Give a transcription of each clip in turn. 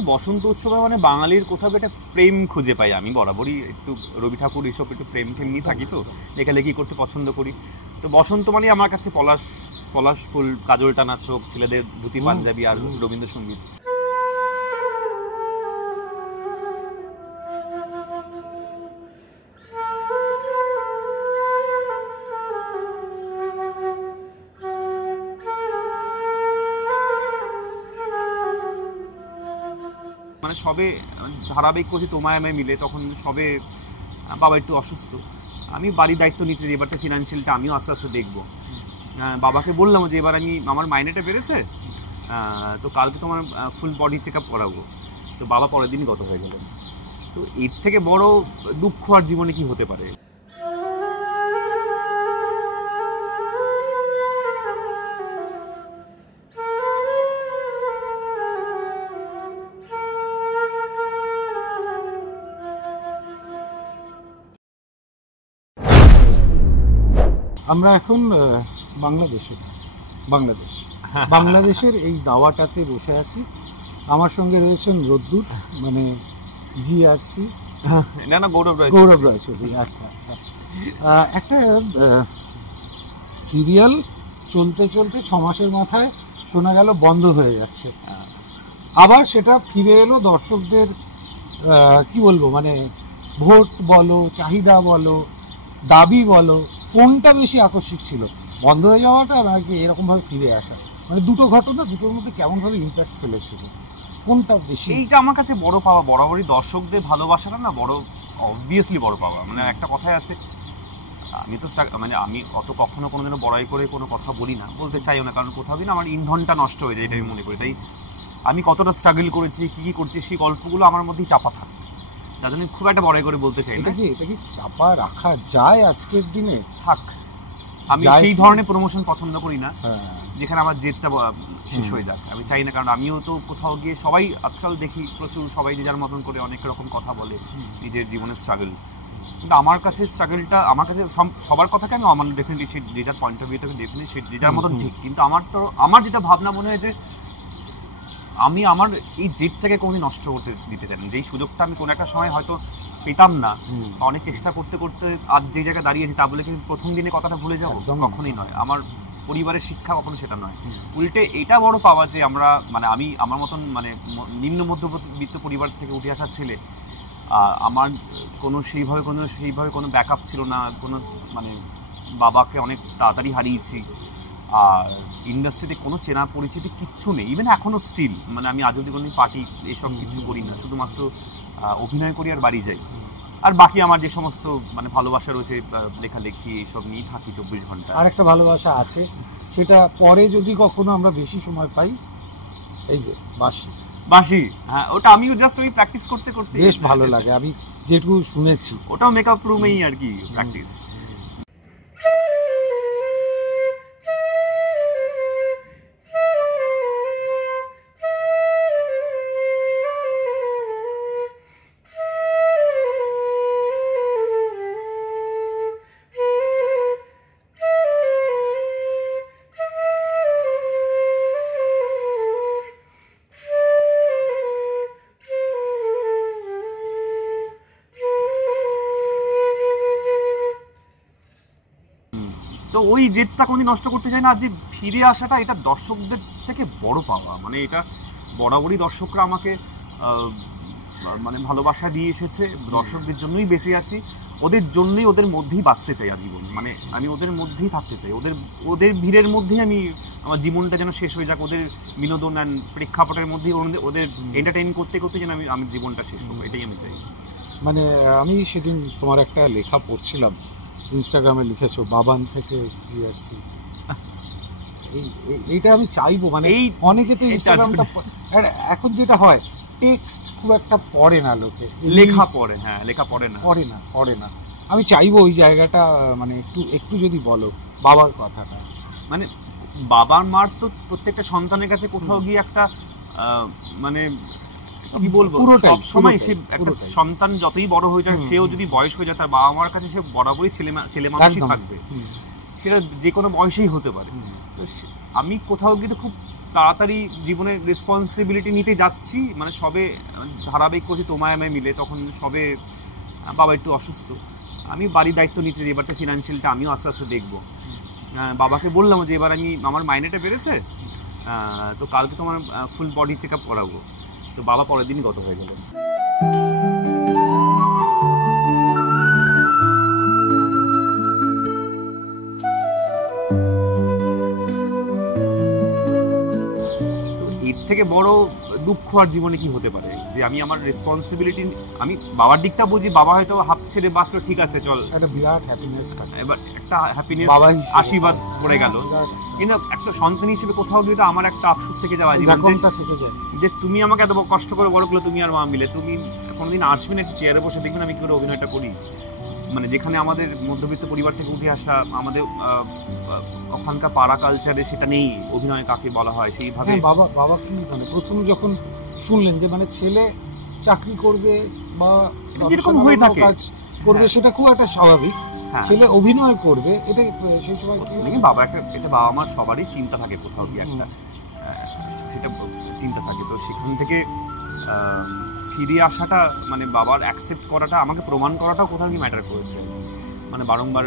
বসন্ত উৎসবে মানে বাঙালির কোথাও একটা প্রেম খুঁজে পাই আমি। বরাবরই একটু রবি ঠাকুর এইসব একটু প্রেম টেম নিয়ে থাকি, তো লেখালেখি করতে পছন্দ করি। তো বসন্ত মানে আমার কাছে পলাশ পলাশ ফুল, কাজল টানা চোখ, ছেলেদের ধুতি পাঞ্জাবি আর রবীন্দ্রসঙ্গীত। মানে সবে ধারাবাহিক করছি তোমায় আমায় মিলে, তখন সবে বাবা একটু অসুস্থ, আমি বাড়ির দায়িত্ব নিচ্ছি, এবারটা ফিনান্সিয়ালটা আমিও আস্তে আস্তে দেখবো। বাবাকে বললাম যে এবার আমার মাইনেটা বেড়েছে, তো কালকে তোমার ফুল বডি চেক আপ করাবো। তো বাবা পরের দিনই গত হয়ে গেল। তো এর থেকে বড় দুঃখ আর জীবনে কি হতে পারে? আমরা এখন বাংলাদেশের এই দাওয়াটাতে বসে আছি। আমার সঙ্গে রয়েছেন রোদ্দুর, মানে জিআরসি, না গৌরব রায় চৌধুরী। আচ্ছা আচ্ছা, একটা সিরিয়াল চলতে চলতে 6 মাসের মাথায় শোনা গেল বন্ধ হয়ে যাচ্ছে, আবার সেটা ফিরে এলো। দর্শকদের কি বলবো, মানে ভোট বলো, চাহিদা বলো, দাবি বলো, কোনটা বেশি আকস্মিক ছিল, বন্ধ হয়ে যাওয়াটা নাকি এরকম ভাবে ফিরে আসা? মানে দুটো ঘটনা, দুটোর মধ্যে কেমন ভাবে ইম্প্যাক্ট ফেলেছিল, কোনটা বেশি? এইটা আমার কাছে বড় পাওয়া। বরাবরই দর্শকদের ভালোবাসাটা না বড়, অবভিয়াসলি বড় পাওয়া। মানে একটা কথাই আছে, আমি তো মানে আমি অত কখনো কোনোদিনও বড়াই করে কোনো কথা বলি না, বলতে চাইও না, কারণ কোথাও দিন আমার ইন্ধনটা নষ্ট হয়ে যায়, এটা আমি মনে করি। তাই আমি কতটা স্ট্রাগল করেছি, কী করছি, সেই গল্পগুলো আমার মধ্যেই চাপা থাকে, যার জন্য খুব একটা বড়াই করে বলতে চাই না। এটা কি চাপা রাখা যায় আজকের দিনে? থাক, আমি সেই ধরনের প্রমোশন পছন্দ করি না যেখানে আমার জেদটা শেষ হয়ে যাক। আমি চাই না, কারণ আমিও তো কোথাও গিয়ে, সবাই আজকাল দেখি প্রচুর সবাই যে যার মতন করে অনেক রকম কথা বলে নিজের জীবনের স্ট্রাগল, কিন্তু আমার কাছে স্ট্রাগলটা, আমার কাছে সবার কথা কেন, আমার ডেফিনেটলি সেই যে যার পয়েন্ট অফ ভিউ থেকে ডেফিনেটলি সে যে যার মতন ঠিক, কিন্তু আমার যেটা ভাবনা মনে হয় যে আমি আমার এই জেদটাকে কোনোদিন নষ্ট করতে দিতে চাই না। যেই সুযোগটা আমি কোনো একটা সময় হয়তো পেতাম না, অনেক চেষ্টা করতে করতে আজ যে জায়গায় দাঁড়িয়েছি, তা বলে কি প্রথম দিনে কথাটা ভুলে যাবো? কখনোই নয়। আমার পরিবারের শিক্ষা কখনো সেটা নয়। উল্টে এটা বড় পাওয়া যে আমরা, মানে আমি আমার মতন মানে নিম্ন মধ্যবিত্ত পরিবার থেকে উঠে আসা ছেলে, আমার সেইভাবে কোনো ব্যাকআপ ছিল না, কোনো মানে বাবাকে অনেক তাড়াতাড়ি হারিয়েছি, আর ইন্ডাস্ট্রিতে কোনো চেনা পরিচিতি কিচ্ছু নেই, ইভেন এখনও স্টিল। মানে আমি আজ অব্দি কোনো পার্টি এসব কিছু করি না, শুধুমাত্র অভিনয় করি আর বাড়ি যাই। আর বাকি আমার যে সমস্ত মানে ভালোবাসা রয়েছে, লেখালেখি এইসব নিয়েই থাকি 24 ঘন্টা। আর একটা ভালোবাসা আছে, সেটা পরে যদি কখনো আমরা বেশি সময় পাই, এই যে বাঁশি। হ্যাঁ, ওটা আমি জাস্ট ওই প্র্যাকটিস করতে করতে বেশ ভালো লাগে, আমি যেটুকু শুনেছি। ওটাও মেকআপ রুমেই আর কি প্র্যাকটিস। তো ওই জেদটা কোনোদিন নষ্ট করতে চাই না। আর যে ফিরে আসাটা, এটা দর্শকদের থেকে বড় পাওয়া। মানে এটা বরাবরই দর্শকরা আমাকে মানে ভালোবাসা দিয়ে এসেছে, দর্শকদের জন্যই বেঁচে আছি, ওদের জন্যই, ওদের মধ্যেই বাঁচতে চাই আজীবন। মানে আমি ওদের মধ্যেই থাকতে চাই, ওদের ভিড়ের মধ্যেই আমি আমার জীবনটা যেন শেষ হয়ে যাক, ওদের বিনোদন অ্যান্ড প্রেক্ষাপটের মধ্যেই ওদের এন্টারটেইন করতে করতে যেন আমি জীবনটা শেষ হবো, এটাই আমি চাই। মানে আমি সেদিন তোমার একটা লেখা পড়ছিলাম, ইনস্টাগ্রামে লিখেছো বাবান থেকে জিআরসি, এইটা আমি চাইবো। মানে এই অনেকে তো ইনস্টাগ্রামটা এখন যেটা হয়, টেক্সট খুব একটা পড়ে না লোকে, লেখা পড়ে। হ্যাঁ, লেখা পড়ে না। আমি চাইবো ওই জায়গাটা, মানে একটু যদি বলো বাবার কথাটা। মানে বাবার মার তো প্রত্যেকটা সন্তানের কাছে কোথাও গিয়ে একটা মানে কি বলবো, সব সময় সে একটা সন্তান যতই বড় হয়ে যায়, সেও যদি বয়স হয়ে যায়, তার বাবা মার কাছে সে বরাবরই ছেলে মানুষই থাকবে, সেটা যে কোনো বয়সেই হতে পারে। তো আমি কোথাও গিয়ে খুব তাড়াতাড়ি জীবনের রেসপন্সিবিলিটি নিতে যাচ্ছি, মানে সবে ধারাবাহিক করছি তোমায় আমায় মিলে, তখন সবে বাবা একটু অসুস্থ, আমি বাড়ির দায়িত্ব নিচ্ছি, এবারটা ফিনান্সিয়ালটা আমিও আস্তে আস্তে দেখবো। বাবাকে বললাম যে এবার আমার মাইনেটা বেড়েছে, তো কালকে তোমার ফুল বডি চেক আপ করাবো। তো বাবা পরের দিনই গত হয়ে গেলেন। থেকে বড় দুঃখ আর জীবনে কি হতে পারে, যে আমি আমার রেসপন্সিবিলিটি, আমি বাবার দিকটা বুঝি, বাবা হয়তো হাফ ছেড়ে বাঁচলো, ঠিক আছে চল, একটা বিরাট হ্যাপিনেস, এবার একটা হ্যাপিনেস আশীর্বাদ পড়ে গেল, কিন্তু একটা সন্তান হিসেবে কোথাও গিয়ে তো আমার একটা আফসোস থেকে যাওয়া যে তুমি আমাকে এত কষ্ট করে বড় করলে, তুমি আর মা মিলে, তুমি কোনোদিন আসবে না একটু চেয়ারে বসে দেখবেন আমি কি করে অভিনয়টা করি। মানে যেখানে আমাদের মধ্যবিত্ত পরিবার থেকে উঠে আসা, আমাদের ওখানকার পাড়া কালচারে সেটা নেই, অভিনয় কাকে বলা হয় সেইভাবে। বাবা কি মানে প্রথম যখন শুনলেন যে মানে ছেলে চাকরি করবে বা যেরকম হয়ে থাকে কাজ করবে, সেটা খুব একটা স্বাভাবিক, ছেলে অভিনয় করবে, এটা সেই সময় বাবা একটা, এটা বাবা আমার সবারই চিন্তা থাকে কোথাও গিয়ে একটা, সেটা চিন্তা থাকে। তো সেখান থেকে ফিরে আসাটা, মানে বাবার অ্যাকসেপ্ট করাটা, আমাকে প্রমাণ করাটাও কোথাও কি ম্যাটার করেছে। মানে বারংবার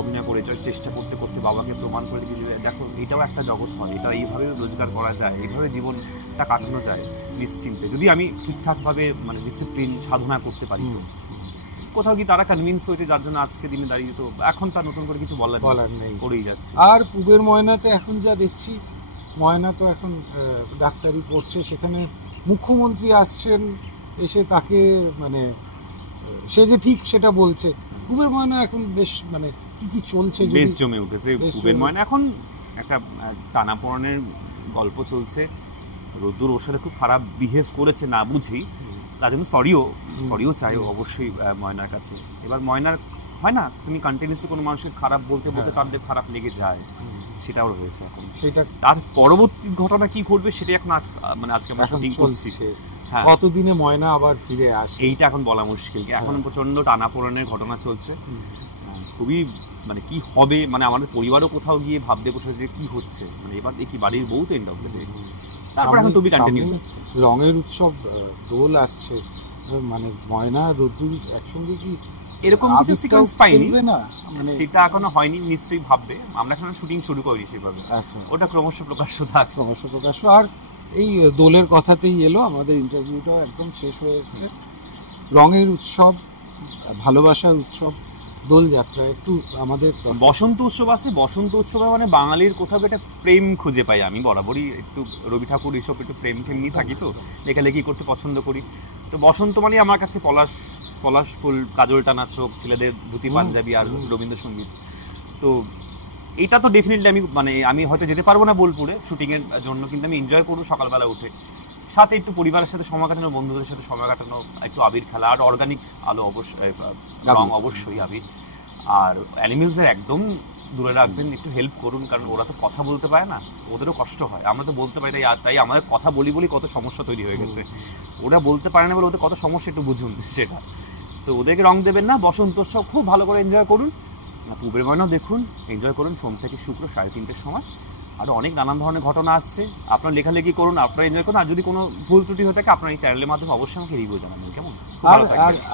অভিনয় করে চেষ্টা করতে করতে বাবাকে প্রমাণ করে দিয়েছি, দেখো এটাও একটা জগৎ হয়, এটা এইভাবে রোজগার করা যায়, এইভাবে জীবনটা কাটানো যায় নিশ্চিন্তে, যদি আমি ঠিকঠাকভাবে মানে ডিসিপ্লিন সাধনা করতে পারি। কোথাও কি তারা কনভিন্স হয়েছে, যার জন্য আজকে দিনে দাঁড়িয়ে তো এখন তার নতুন করে কিছু বলার নেই, করেই যাচ্ছে। আর পুবের ময়নাতে এখন যা দেখছি, ময়না তো এখন ডাক্তারি পড়ছে, সেখানে মুখ্যমন্ত্রী আসছেন, এসে তাকে মানে সে যে ঠিক সেটা বলছে। পুবের ময়না এখন বেশ মানে কি কি চলছে, বেশ জমে উঠেছে পুবের ময়না। এখন একটা টানাপোড়েনের গল্প চলছে, রোদ্দুর ওর সাথে খুব খারাপ বিহেভ করেছে না বুঝি, তার জন্য সরিও চাই অবশ্যই ময়নার কাছে। এবার ময়নার হয় না, তুমি কন্টিনিউসলি কোনো মানুষের খারাপ বলতে বলতে তাদের খারাপ লেগে যায়, সেটাও রয়েছে এখন। সেটা তার পরবর্তী ঘটনা কি ঘটবে সেটা এখন মানে আজকে আমরা শুটিং করছি, কতদিনে ময়না আবার ফিরে আসে এইটা এখন বলা মুশকিল। এখন প্রচন্ড টানাপোড়েনের ঘটনা চলছে, খুবই মানে কি হবে, মানে আমাদের পরিবারও কোথাও গিয়ে ভাবতে বসে যে কি হচ্ছে, মানে এবার দেখি বাড়ির বউ তো এন্ড অফ দ্য ডে। তারপর এখন টুবি কন্টিনিউ হচ্ছে, রঙের উৎসব দোল আসছে, মানে ময়না রোদ্দুর একসঙ্গে কি এরকম কিছু সিকোয়েন্স পাইনি না, মানে সেটা এখনো হয়নি, নিশ্চয়ই ভাববে। আমরা এখন শুটিং শুরু করিনি সেভাবে, আচ্ছা ওটা ক্রমশ প্রকাশ্য আর এই দোলের কথাতেই এলো, আমাদের ইন্টারভিউটাও একদম শেষ হয়ে এসছে। রঙের উৎসব, ভালোবাসার উৎসব, দোলযাত্রা, একটু আমাদের বসন্ত উৎসব আছে। বসন্ত উৎসবে মানে বাঙালির কোথাও একটা প্রেম খুঁজে পাই আমি, বরাবরই একটু রবি ঠাকুর এইসব একটু প্রেম নিয়ে থাকি, তো লেখালেখি করতে পছন্দ করি। তো বসন্ত মানে আমার কাছে পলাশ ফুল, কাজল টানা চোখ, ছেলেদের ধুতি পাঞ্জাবি আর রবীন্দ্রসঙ্গীত। তো এটা তো ডেফিনেটলি আমি হয়তো যেতে পারবো না বোলপুরে শুটিংয়ের জন্য, কিন্তু আমি এনজয় করবো সকালবেলা উঠে, সাথে একটু পরিবারের সাথে সময় কাটানো, বন্ধুদের সাথে সময় কাটানো, একটু আবির খেলা, আর অর্গানিক আলো অবশ্যই, রং অবশ্যই আবির। আর অ্যানিমেলসদের একদম দূরে রাখবেন, একটু হেল্প করুন, কারণ ওরা তো কথা বলতে পারে না, ওদেরও কষ্ট হয়, আমরা তো বলতে পারি, তাই আমাদের কথা বলি কত সমস্যা তৈরি হয়ে গেছে। ওরা বলতে পারে না বলে ওদের কত সমস্যা, একটু বুঝুন সেটা। তো ওদেরকে রং দেবেন না, বসন্ত উৎসব খুব ভালো করে এনজয় করুন, পুবের ময়নাও দেখুন, এনজয় করুন সোম থেকে শুক্র 3:30টার সময়। আরও অনেক নানান ধরনের ঘটনা আসছে, আপনারা লেখালেখি করুন, আপনারা এনজয় করুন, আর যদি কোনো ভুল ত্রুটি হয়ে থাকে আপনারা এই চ্যানেলের মাধ্যমে অবশ্যই আমাকে রিভিউ জানাবেন, কেমন?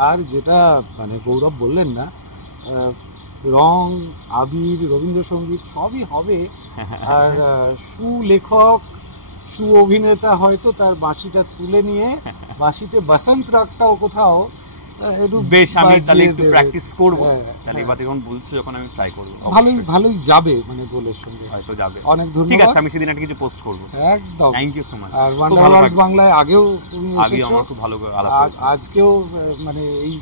আর যেটা মানে গৌরব বললেন না, রং, আবির, রবীন্দ্রসঙ্গীত সবই হবে, আর সুলেখক, সু অভিনেতা হয়তো তার বাঁশিটা তুলে নিয়ে বাঁশিতে বসন্ত রাগটাও কোথাও বেশ, আমি তাহলে একটু প্র্যাকটিস করব, তাহলে এবার যখন বলছি যখন আমি ট্রাই করব, ভালোই যাবে, মানে দোলের সঙ্গে হয়তো যাবে। অনেক ধন্যবাদ, ঠিক আছে, আমি সেদিন একটা কিছু পোস্ট করব, একদম। Thank you so much. আর ওয়ান্ডারওয়ার্ল্ড বাংলায় আগেও তুমি এসেছো, আমার খুব ভালো আলাপ হয়েছে, আজকেও মানে এই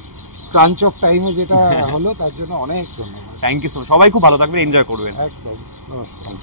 ক্রাঞ্চ অফ টাইমে যেটা হলো তার জন্য অনেক ধন্যবাদ। থ্যাংক ইউ সো মাচ, সবাই খুব ভালো থাকবেন, এনজয় করবেন, একদম। নমস্কার।